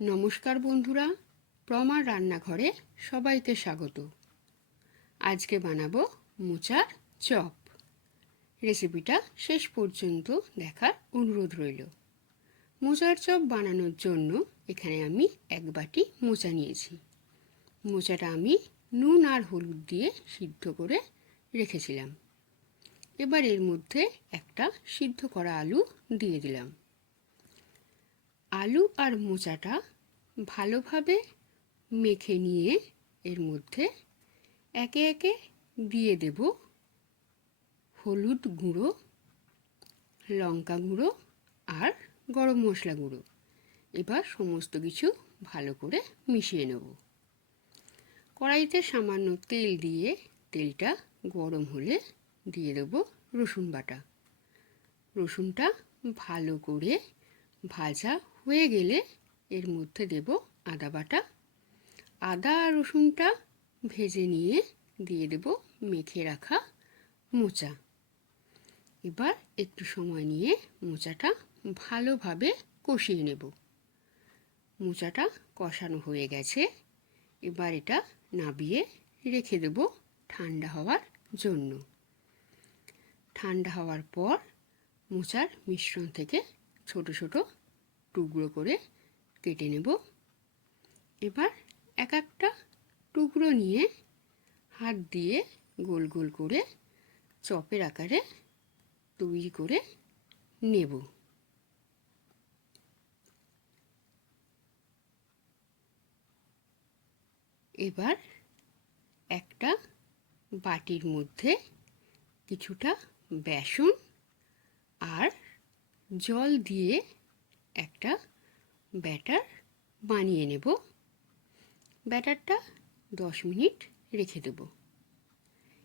নমস্কার বন্ধুরা, প্রমার রান্নাঘরে সবাইকে স্বাগত। আজকে বানাবো মোচার চপ। রেসিপিটা শেষ পর্যন্ত দেখার অনুরোধ রইল। মোচার চপ বানানোর জন্য এখানে আমি 1 বাটি মোচা নিয়েছি। মোচাটা আমি নুন আর হলুদ দিয়ে সিদ্ধ করে রেখেছিলাম। এবার এর মধ্যে একটা সিদ্ধ করা আলু দিয়ে দিলাম। আলু আর মোচাটা ভালোভাবে মেখে নিয়ে এর মধ্যে একে একে দিয়ে দেব হলুদ গুঁড়ো, লঙ্কা গুঁড়ো আর গরম মশলা গুঁড়ো। এবার সমস্ত কিছু ভালো করে মিশিয়ে নেব। কড়াইতে সামান্য তেল দিয়ে তেলটা গরম হলে দিয়ে দেব রসুন বাটা। রসুনটা ভালো করে ভাজা হয়ে গেলে এর মধ্যে দেব আদা বাটা। আদা আর রসুনটা ভেজে নিয়ে দিয়ে দেব মেখে রাখা মোচা। এবার একটু সময় নিয়ে মোচাটা ভালোভাবে কষিয়ে নেব। মোচাটা কষানো হয়ে গেছে। এবার এটা নাবিয়ে রেখে দেব ঠান্ডা হওয়ার জন্য। ঠান্ডা হওয়ার পর মোচার মিশ্রণ থেকে ছোট ছোট টুকরো করে কেটে নেব। এবার এক একটা টুকরো নিয়ে হাত দিয়ে গোল গোল করে চপের আকারে তৈরি করে নেব। এবার একটা বাটির মধ্যে কিছুটা বেসন আর জল দিয়ে একটা ব্যাটার বানিয়ে নেব। ব্যাটারটা 10 মিনিট রেখে দেব।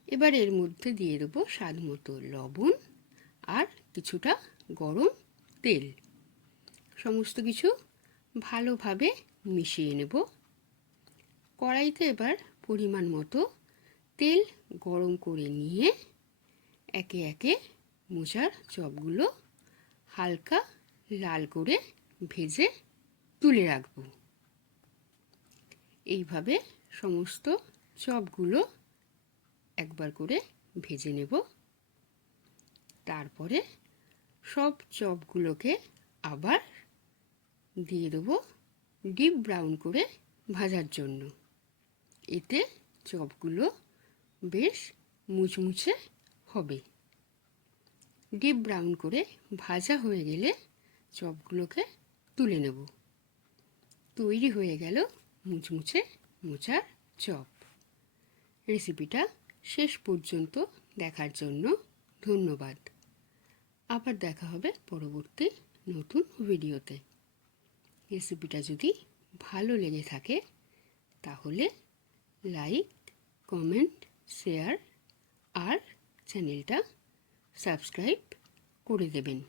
এবার এর মধ্যে দিয়ে দেবো স্বাদ মতো লবণ আর কিছুটা গরম তেল। সমস্ত কিছু ভালোভাবে মিশিয়ে নেব। কড়াইতে এবার পরিমাণ মতো তেল গরম করে নিয়ে একে একে মোচার চপগুলো হালকা লাল করে ভেজে তুলে রাখব। এইভাবে সমস্ত চপগুলো একবার করে ভেজে নেব। তারপরে সব চপগুলোকে আবার দিয়ে দেব ডিপ ব্রাউন করে ভাজার জন্য। এতে চপগুলো বেশ মুচমুচে হবে। ডিপ ব্রাউন করে ভাজা হয়ে গেলে চপগুলোকে তুলে নেব। তৈরি হয়ে গেল মুচমুচে মোচার চপ। রেসিপিটা শেষ পর্যন্ত দেখার জন্য ধন্যবাদ। আবার দেখা হবে পরবর্তী নতুন ভিডিওতে। রেসিপিটা যদি ভালো লেগে থাকে তাহলে লাইক, কমেন্ট, শেয়ার আর চ্যানেলটা সাবস্ক্রাইব করে দেবেন।